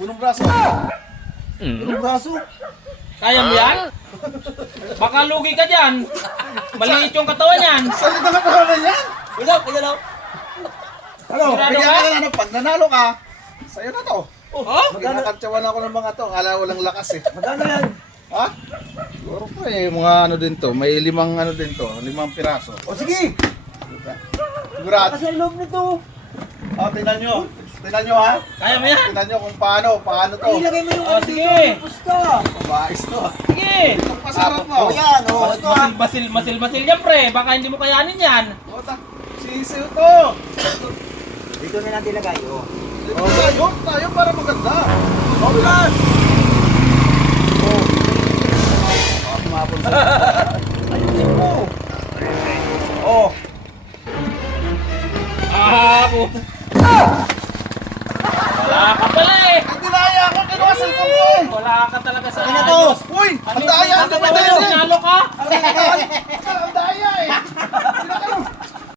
Punong braso. Punong braso. Kaya mo yan? Baka lugi ka dyan. Maliit yung katawan yan. Salita ka talaga yan. Wala, kaya lang. Ano, Sigurado bigyan ka? ka na ng pag nanalo ka. Sa'yo na to. Oh? Kinakantsawan ako ng mga to. Kala walang lakas eh. Magkano yan? Ha? Siguro po eh, mga ano din to. May 5 ano din to. 5 piraso. O sige! Sigurado. Kasi loob nito. O, tingnan nyo. Tingnan nyo ha. Kaya mo yan? Tingnan nyo kung paano to. Ilagay mo yung Oh, ano sige. dito. Pusta. Mabais to ha. Sige. Itong pasarap mo. O yan, o. Ito ah. Masil yan pre. Baka hindi mo kayanin yan. O, sisiw to. Dito na natin ilagay, o. Tayo para maganda. Oras! Oh. Mapon sa. Ayusin mo. Oh. Po. Wala ka pala eh. Hindi naya ako. Kinuha sa ko ko. Wala ka talaga sa Akin na to. ayos. Uy! Ano Ang daya! yung Ang daya! sinalo ka? Ang daya!